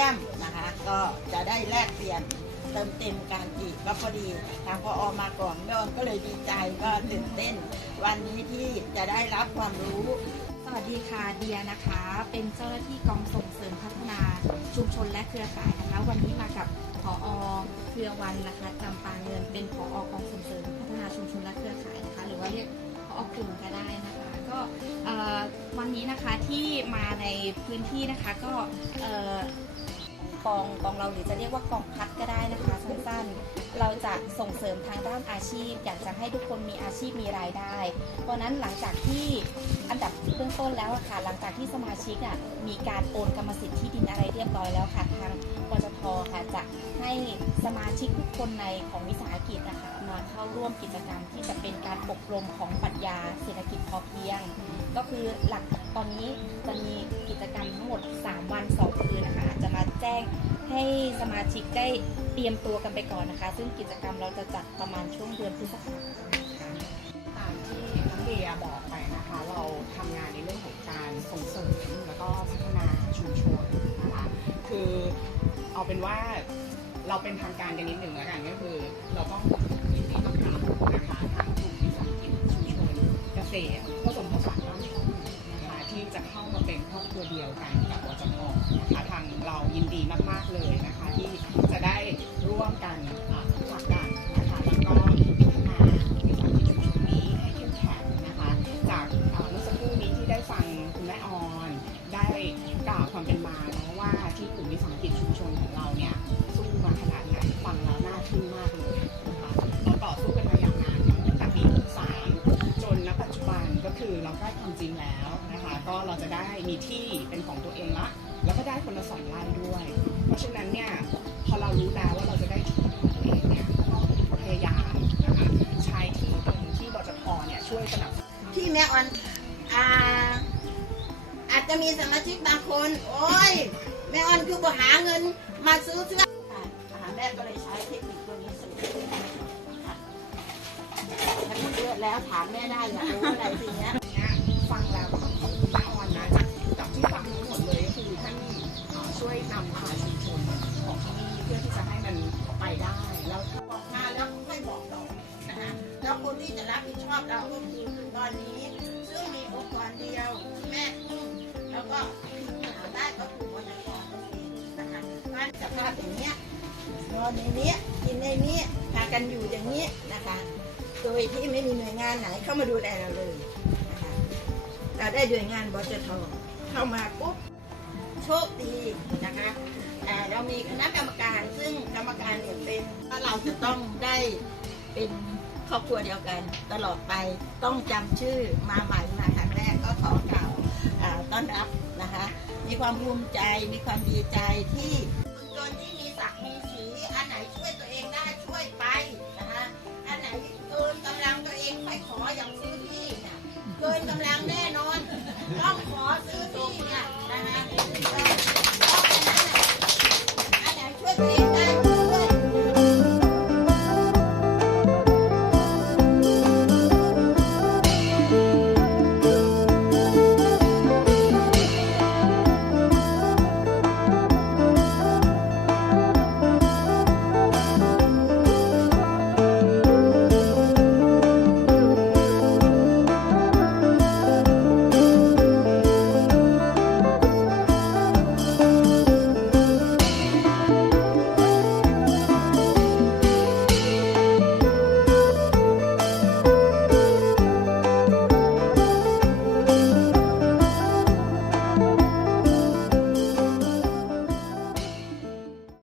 ยี่ยมนะคะ ก็จะได้แลกเปลี่ยนเติมเต็มการอีกก็พอดีทางพออมาก่อนก็ก็เลยดีใจก็ตื่นเต้น วันนี้ที่จะได้รับความรู้ สวัสดีค่ะเดียนะคะ เป็นเจ้าหน้าที่กองส่งเสริมพัฒนาชุมชนและเครือข่ายนะคะ วันนี้มากับผอเครือวันนะคะจำปาเงินเป็นผอกองส่งเสริมพัฒนาชุมชนและเครือข่ายนะคะ หรือว่าเรียกผอกลุ่มก็ได้นะคะก็วันนี้นะคะที่มาในพื้นที่นะคะก็ กองกองเราหรือจะเรียกว่ากองพัดก็ได้นะคะสั้นๆ เราจะส่งเสริมทางด้านอาชีพ อยากจะให้ทุกคนมีอาชีพมีรายได้ เพราะนั้นหลังจากที่อันดับเบื้องต้นแล้วอะค่ะ หลังจากที่สมาชิกอะมีการโอนกรรมสิทธิ์ที่ดินอะไรเรียบร้อยแล้วค่ะทางปตทค่ะจะให้สมาชิกทุกคนในของวิสาหกิจนะคะมาเข้าร่วมกิจกรรมที่จะเป็นการอบรมของปรัชญาเศรษฐกิจพอเพียง ก็คือหลัก ตอนนี้จะมีกิจกรรมทั้งหมด 3 วัน 2 คืนนะคะอาจจะมาแจ้งให้สมาชิกได้เตรียมตัวกันไปก่อนนะคะ ซึ่งกิจกรรมเราจะจัดประมาณช่วงเดือนพฤษภาคมค่ะตามที่น้องเดียบอกไปนะคะ เราทำงานในเรื่องของการส่งเสริมแล้วก็พัฒนาชุมชนนะคะคือเอาเป็นว่าเราเป็นทางการกันนิดหนึ่งแล้วกันก็คือ เราต้องยินดีต้อนรับนะคะทางกลุ่มวิสาหกิจชุมชนเกษตรผสมผ วเดียวกันกับวจพนะคะทางเรายินดีมากๆเลยนะคะ ที่จะได้ร่วมกันผลักดันนะคะแล้วก็พัฒนาวิสาหกิจชุมชนนี้ให้เข้มแข็งนะคะ จากเมื่อสักครู่นี้ที่ได้ฟังคุณแม่ออนได้กล่าวความเป็นมาเนาะว่าที่กลุ่มวิสาหกิจชุมชนของเราเนี่ยสู้มาขนาดไหนฟังแล้วน่าทึ่งมากเลย คือเราใกล้ความจริงแล้วนะคะก็เราจะได้มีที่เป็นของตัวเองละ แล้วก็ได้คนละสองไร่ด้วย เพราะฉะนั้นเนี่ยพอเรารู้แล้วว่าเราจะได้ที่ของตัวเองเนี่ยต้องพยายามนะคะใช้ที่ตรงที่บจพเนี่ยช่วยสนับสนุนที่แม่ออนอ่าอาจจะมีสมาชิกบางคน โอ้ยแม่ออนคือบ่หาเงินมาซื้อเสื้อ แล้วถามแม่ได้อยากรู้อะไรทีเนี้ยเนี่ยฟังแล้วก็ต้องขอบคุณป้าออนนะจากจากที่ฟังทั้หมดเลยก็คือท่านเอ่อช่วยนำพาชุมชนของที่นี่เพื่อที่จะให้มันไปได้ แล้วบอกมาแล้วค่อยบอกต่อนะคะแล้วคนที่จะรับผิดชอบเราก็คือตอนนี้ ซึ่งมีองค์กรเดียวแม่อุ้มแล้วก็หาได้ก็คือวันกรนั่นเองนะคะบ้านสภาพอย่างเนี้ยนอนในเนี้ยกินในเนี้ยพากันอยู่อย่างนี้นะคะ โดยที่ไม่มีหน่วยงานไหนเข้ามาดูแลเราเลยนะคะเราได้หน่วยงานบจทเข้ามาปุ๊บโชคดีนะคะแต่เรามีคณะกรรมการซึ่งกรรมการเนี่ยเป็นเราจะต้องได้เป็นครอบครัวเดียวกันตลอดไปต้องจำชื่อมาใหม่มาครั้งแรกก็ขอกล่าวต้อนรับนะคะมีความภูมิใจมีความดีใจที่คนจนที่มีศักดิ์มีสีอันไหนช่วย เนี่ยเกินกำลังเน่